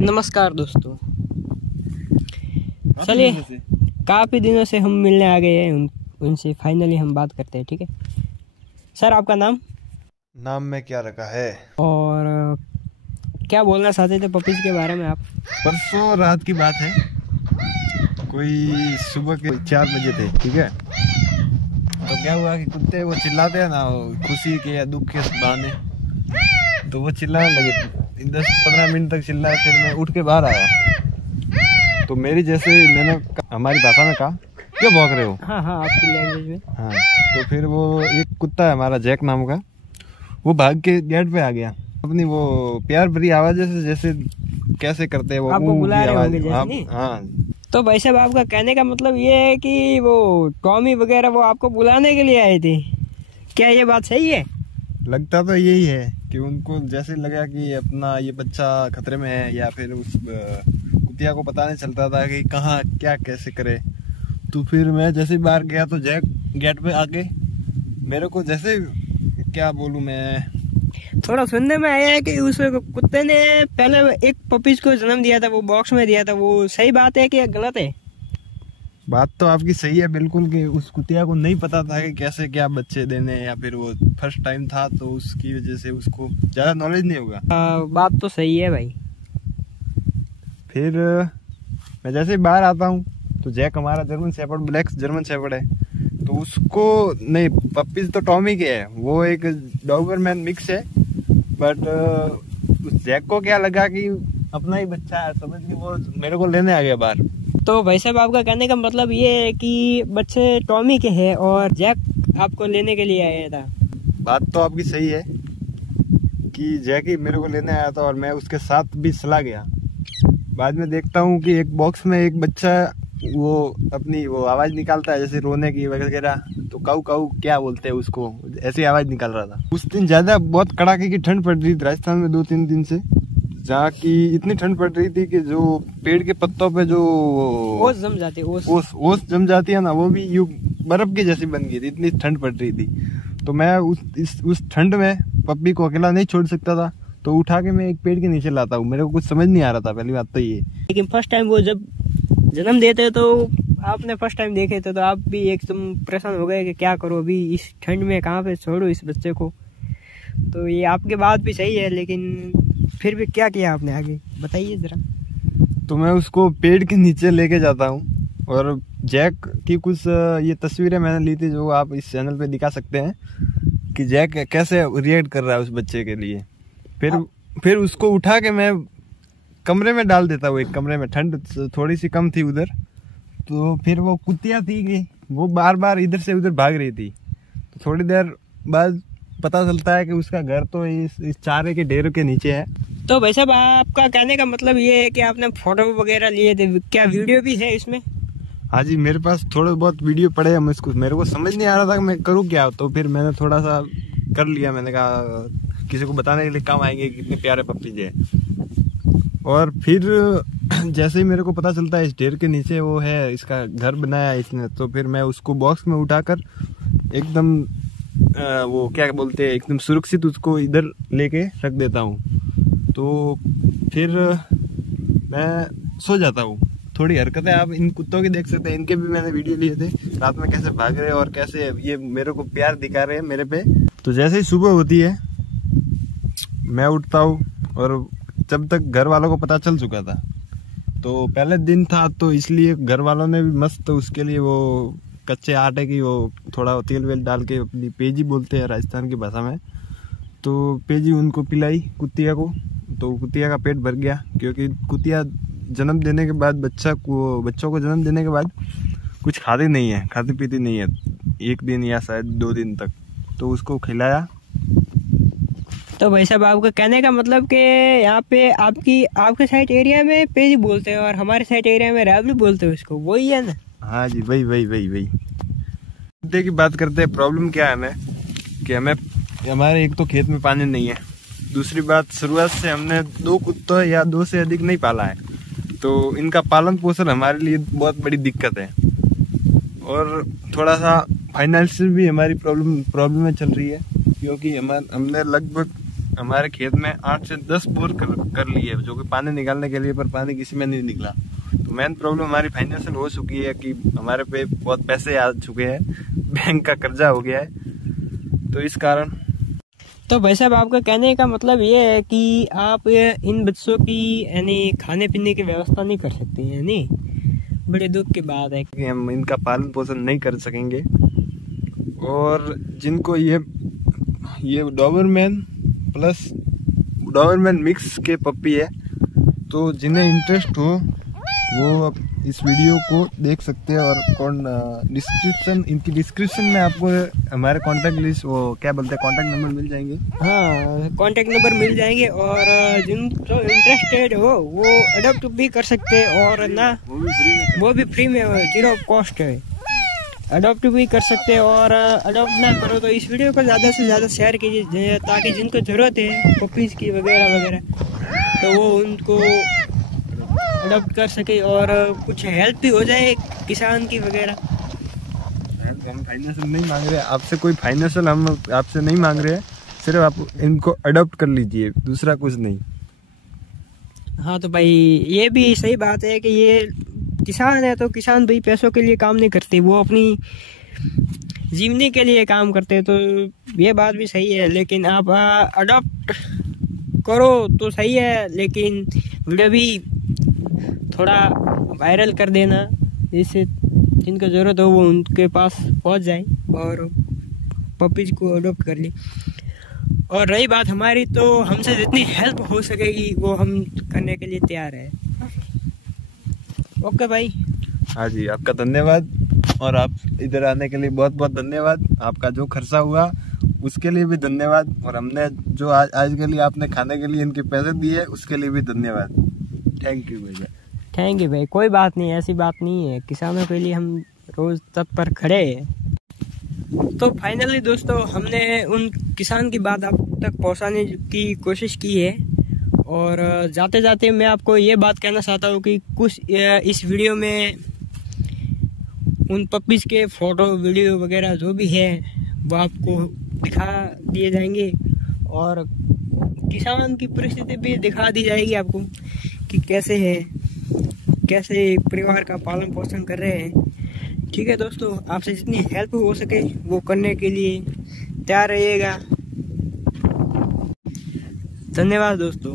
नमस्कार दोस्तों, चलिए काफ़ी दिनों से हम मिलने आ गए हैं, उनसे फाइनली हम बात करते हैं। ठीक है सर, आपका नाम में क्या रखा है और क्या बोलना चाहते थे पपीज के बारे में आप? परसों रात की बात है, कोई सुबह के 4 बजे थे। ठीक है, तो क्या हुआ कि कुत्ते वो चिल्लाते हैं ना, खुशी के या दुख के बहाने, तो वो चिल्लाने लगे। 10-15 मिनट तक चिल्लाए, फिर मैं उठ के बाहर आया। तो मेरी जैसे मैंने हमारी भाषा में कहा, क्यों भौंक रहे हो? हाँ हाँ, आपकी लैंग्वेज में। हाँ, तो फिर वो एक कुत्ता है हमारा जैक नाम का, वो भाग के गेट पे आ गया अपनी वो प्यार भरी आवाज से, जैसे कैसे करते हैं वो आपको बुला रहे होंगे जैसे। हाँ, तो भाई साहब, आपका कहने का मतलब ये है कि वो टॉमी वगैरह वो आपको बुलाने के लिए आए थे, क्या ये बात सही है? लगता तो यही है कि उनको जैसे लगा कि अपना ये बच्चा खतरे में है, या फिर उस कुतिया को पता नहीं चलता था कि कहाँ क्या कैसे करे। तो फिर मैं जैसे बाहर गया तो जैक गेट पे आके मेरे को जैसे, क्या बोलूं मैं, थोड़ा सुनने में आया है कि उस कुत्ते ने पहले एक पपीज को जन्म दिया था, वो बॉक्स में दिया था। वो सही बात है कि गलत है? बात तो आपकी सही है बिल्कुल, कि उस कुतिया को नहीं पता था कि कैसे क्या बच्चे देने, या फिर वो फर्स्ट टाइम था तो उसकी वजह से उसको ज्यादा नॉलेज नहीं होगा। बात तो सही है भाई। फिर मैं जैसे बाहर आता हूँ तो जैक हमारा German shepherd, black German shepherd है, तो उसको नहीं, पपीज तो टॉमी के है, वो एक डॉबरमैन मिक्स है। बट उस जैक को क्या लगा कि अपना ही बच्चा है, समझ के वो मेरे को लेने आ गया बाहर। तो भाई साहब, आपका कहने का मतलब ये है कि बच्चे टॉमी के हैं और जैक आपको लेने के लिए आया था? बात तो आपकी सही है कि जैक ही मेरे को लेने आया था और मैं उसके साथ भी चला गया। बाद में देखता हूँ कि एक बॉक्स में एक बच्चा वो अपनी वो आवाज निकालता है, जैसे रोने की वगैरह, तो काऊ काऊ क्या बोलते हैं उसको, ऐसी आवाज निकाल रहा था। उस दिन ज्यादा बहुत कड़ाके की ठंड पड़ रही थी राजस्थान में 2-3 दिन से, जहाँ की इतनी ठंड पड़ रही थी कि जो पेड़ के पत्तों पे जो ओस जम जाती है, ओस जम जाती है ना, वो भी यूं बर्फ की जैसी बन गई थी, इतनी ठंड पड़ रही थी। तो मैं उस ठंड में पप्पी को अकेला नहीं छोड़ सकता था, तो उठा के मैं एक पेड़ के नीचे लाता हूँ। मेरे को कुछ समझ नहीं आ रहा था, पहली बात तो ये। लेकिन फर्स्ट टाइम वो जब जन्म देते तो आपने फर्स्ट टाइम देखे थे, तो आप भी एकदम परेशान हो गए कि क्या करो अभी इस ठंड में, कहाँ पे छोड़ो इस बच्चे को। तो ये आपकी बात भी सही है, लेकिन फिर भी क्या किया आपने, आगे बताइए जरा। तो मैं उसको पेड़ के नीचे लेके जाता हूँ, और जैक की कुछ ये तस्वीरें मैंने ली थी जो आप इस चैनल पे दिखा सकते हैं कि जैक कैसे रिएक्ट कर रहा है उस बच्चे के लिए। फिर उसको उठा के मैं कमरे में डाल देता हूँ, एक कमरे में। ठंड थोड़ी सी कम थी उधर, तो फिर वो कुतिया थी कि वो बार बार इधर से उधर भाग रही थी। तो थोड़ी देर बाद पता चलता है कि उसका घर तो इस चारे के ढेर के नीचे है। तो भाई साहब, आपका कहने का मतलब ये है कि आपने फोटो वगैरह लिए थे, क्या वीडियो भी है इसमें? हाँ जी, मेरे पास थोड़े बहुत वीडियो पड़े हैं। मेरे को समझ नहीं आ रहा था कि मैं करूँ क्या, तो फिर मैंने थोड़ा सा कर लिया। मैंने कहा किसी को बताने के लिए काम आएंगे कितने प्यारे पप्पी है। और फिर जैसे ही मेरे को पता चलता है इस ढेर के नीचे वो है, इसका घर बनाया इसने, तो फिर मैं उसको बॉक्स में उठाकर एकदम वो क्या बोलते हैं, एकदम सुरक्षित उसको इधर लेके रख देता हूँ। तो फिर मैं सो जाता हूँ। थोड़ी हरकतें आप इन कुत्तों की देख सकते हैं, इनके भी मैंने वीडियो लिए थे, रात में कैसे भाग रहे हैं और कैसे ये मेरे को प्यार दिखा रहे हैं मेरे पे। तो जैसे ही सुबह होती है मैं उठता हूँ, और जब तक घर वालों को पता चल चुका था, तो पहले दिन था तो इसलिए घर वालों ने भी मस्त उसके लिए वो कच्चे आटे की वो थोड़ा तेल वेल डाल के, अपनी पेजी बोलते हैं राजस्थान की भाषा में, तो पेजी उनको पिलाई कुतिया को। तो कुतिया का पेट भर गया, क्योंकि कुतिया जन्म देने के बाद बच्चों को जन्म देने के बाद कुछ खाती नहीं है, खाती पीती नहीं है 1 दिन या शायद 2 दिन तक। तो उसको खिलाया। तो भाई साहब, आपका कहने का मतलब कि यहाँ पे आपके साइड एरिया में पेजी बोलते हैं और हमारे साइड एरिया में रावली बोलते हैं उसको, वही है ना? हाँ जी, वही। कुत्ते की बात करते हैं। प्रॉब्लम क्या है हमें कि हमारे एक तो खेत में पानी नहीं है, दूसरी बात शुरुआत से हमने 2 कुत्तों या 2 से अधिक नहीं पाला है, तो इनका पालन पोषण हमारे लिए बहुत बड़ी दिक्कत है। और थोड़ा सा फाइनेंशियल भी हमारी प्रॉब्लम में चल रही है, क्योंकि हमने लगभग हमारे खेत में 8 से 10 बोर कर लिए, जो कि पानी निकालने के लिए, पर पानी किसी में नहीं निकला। तो मेन प्रॉब्लम हमारी फाइनेंशियल हो चुकी है कि हमारे पे बहुत पैसे आ चुके हैं, बैंक का कर्जा हो गया है, तो इस कारण। तो भाई साहब, आपका कहने का मतलब ये है कि आप इन बच्चों की यानी खाने पीने की व्यवस्था नहीं कर सकते हैं, नहीं? बड़े दुख की बात है कि हम इनका पालन पोषण नहीं कर सकेंगे। और जिनको ये डॉबरमैन प्लस डॉबरमैन मिक्स के पप्पी है, तो जिन्हें इंटरेस्ट हो वो इस वीडियो को देख सकते हैं। और इनकी डिस्क्रिप्शन में आपको हमारे कांटेक्ट लिस्ट, वो क्या बोलते हैं, कांटेक्ट नंबर मिल जाएंगे। हाँ, कांटेक्ट नंबर मिल जाएंगे, और जिनको इंटरेस्टेड हो वो अडॉप्ट भी कर सकते हैं, और ना वो भी फ्री में 0 कॉस्ट है, अडॉप्ट भी कर सकते हैं। और अडॉप्ट ना करो तो इस वीडियो को ज़्यादा से ज़्यादा शेयर कीजिए, ताकि जिनको ज़रूरत है पपीज़ की वगैरह वगैरह, तो वो उनको अडॉप्ट कर सके और कुछ हेल्प भी हो जाए किसान की वगैरह। हम फाइनेंशियल नहीं मांग रहे आपसे, कोई फाइनेंशियल हम आपसे नहीं मांग रहे हैं, सिर्फ आप इनको अडॉप्ट कर लीजिए, दूसरा कुछ नहीं। हाँ तो भाई, ये भी सही बात है कि ये किसान है, तो किसान भाई पैसों के लिए काम नहीं करते, वो अपनी जीवनी के लिए काम करते, तो ये बात भी सही है। लेकिन आप अडॉप्ट करो तो सही है, लेकिन वीडियो भी थोड़ा वायरल कर देना, जिससे जिनको ज़रूरत हो वो उनके पास पहुंच जाए और पपीज को अडॉप्ट कर ले। और रही बात हमारी, तो हमसे जितनी हेल्प हो सकेगी वो हम करने के लिए तैयार है। ओके भाई। हाँ जी, आपका धन्यवाद, और आप इधर आने के लिए बहुत बहुत धन्यवाद। आपका जो खर्चा हुआ उसके लिए भी धन्यवाद, और हमने जो आज के लिए आपने खाने के लिए इनके पैसे दिए उसके लिए भी धन्यवाद। थैंक यू भैया। थैंक यू भाई, कोई बात नहीं, ऐसी बात नहीं है, किसानों के लिए हम रोज़ तत्पर खड़े हैं। तो फाइनली दोस्तों, हमने उन किसान की बात आप तक पहुंचाने की कोशिश की है, और जाते जाते मैं आपको ये बात कहना चाहता हूँ कि कुछ इस वीडियो में उन पपीज़ के फ़ोटो वीडियो वगैरह जो भी है वो आपको दिखा दिए जाएंगे, और किसान की परिस्थिति भी दिखा दी जाएगी आपको कि कैसे है, कैसे परिवार का पालन पोषण कर रहे हैं। ठीक है दोस्तों, आपसे जितनी हेल्प हो सके वो करने के लिए तैयार रहिएगा। धन्यवाद दोस्तों।